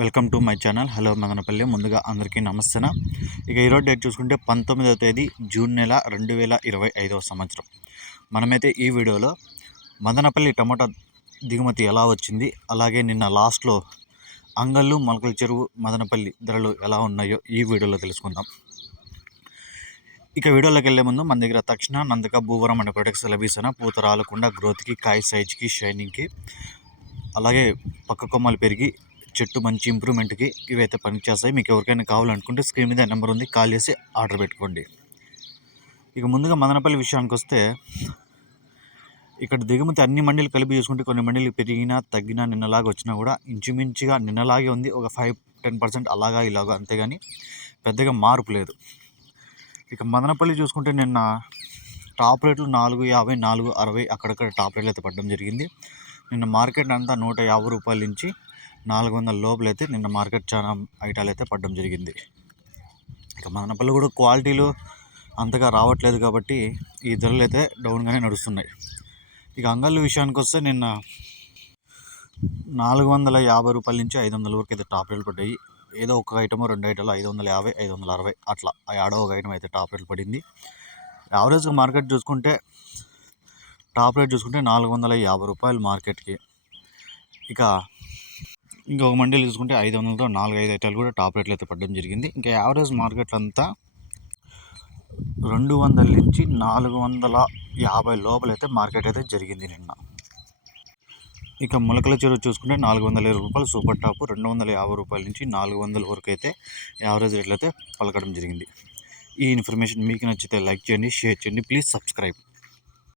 Welcome to my channel. Hello Madanapalle. ముందుగా అందరికీ నమస్తేనా? ఇక ఈరోజు డేట్ చూసుకుంటే పంతొమ్మిదవ తేదీ జూన్ నెల రెండు వేల ఇరవై ఐదవ సంవత్సరం. మనమైతే ఈ వీడియోలో మదనపల్లి టమాటా దిగుమతి ఎలా వచ్చింది అలాగే నిన్న లాస్ట్లో అంగళ్ళు మొలకల చెరువు మదనపల్లి ధరలు ఎలా ఉన్నాయో ఈ వీడియోలో తెలుసుకుందాం. ఇక వీడియోలోకి వెళ్ళే ముందు మన దగ్గర తక్షణ నందక భూవరం అనే ప్రొడక్ట్స్ లభిస్తున్న పూత రాలకుండా గ్రోత్కి కాయ సైజ్కి షైనింగ్కి అలాగే పక్క కొమ్మలు పెరిగి చెట్టు మంచి ఇంప్రూవ్మెంట్కి ఇవైతే పనిచేస్తాయి. మీకు ఎవరికైనా కావాలనుకుంటే స్క్రీన్ మీద నెంబర్ ఉంది. కాల్ చేసి ఆర్డర్ పెట్టుకోండి. ఇక ముందుగా మదనపల్లి విషయానికి వస్తే ఇక్కడ దిగుమతి అన్ని మండీలు కలిపి చూసుకుంటే కొన్ని మండీలు పెరిగినా తగ్గినా నిన్నలాగా వచ్చినా కూడా ఇంచుమించుగా నిన్నలాగే ఉంది. ఒక ఫైవ్ టెన్ పర్సెంట్ అలాగా ఇలాగా అంతేగాని పెద్దగా మార్పు లేదు. ఇక మదనపల్లి చూసుకుంటే నిన్న టాప్ రేట్లు నాలుగు యాభై నాలుగు అరవై అక్కడక్కడ టాప్ రేట్లు అయితే పడడం జరిగింది. నిన్న మార్కెట్ అంతా నూట యాభై రూపాయల నుంచి నాలుగు వందల లోపలైతే నిన్న మార్కెట్ చాలా ఐటాలు అయితే పడడం జరిగింది. ఇక మదనపల్లి కూడా క్వాలిటీలు అంతగా రావట్లేదు కాబట్టి ఈ ధరలు అయితే డౌన్గానే నడుస్తున్నాయి. ఇక అంగళ్ళు విషయానికి వస్తే నిన్న నాలుగు వందల యాభై రూపాయల నుంచి ఐదు వందల వరకు అయితే టాప్ రేట్లు పడ్డాయి. ఏదో ఒక ఐటమ్ రెండు ఐటమ్లు ఐదు వందల యాభై ఐదు వందల అరవై అట్లా ఆ ఏడో ఒక ఐటమ్ అయితే టాప్ రేట్లు పడింది. యావరేజ్గా మార్కెట్ చూసుకుంటే టాప్ రేట్ చూసుకుంటే నాలుగు వందల యాభై రూపాయలు మార్కెట్కి. ఇక ఇంకొక మండీలు చూసుకుంటే ఐదు వందలతో నాలుగు ఐదు ఐటాలు కూడా టాప్ రేట్లు అయితే పడడం జరిగింది. ఇంకా యావరేజ్ మార్కెట్లు అంతా రెండు వందల నుంచి నాలుగు వందల యాభై లోపలైతే మార్కెట్ అయితే జరిగింది నిన్న. ఇక మొలకల చెరువు చూసుకుంటే నాలుగు వందల ఇరవై రూపాయలు సూపర్ టాప్ రెండు వందల యాభై రూపాయల నుంచి నాలుగు వందల వరకు అయితే యావరేజ్ రేట్లు అయితే పలకడం జరిగింది. ఈ ఇన్ఫర్మేషన్ మీకు నచ్చితే లైక్ చేయండి షేర్ చేయండి ప్లీజ్ సబ్స్క్రైబ్.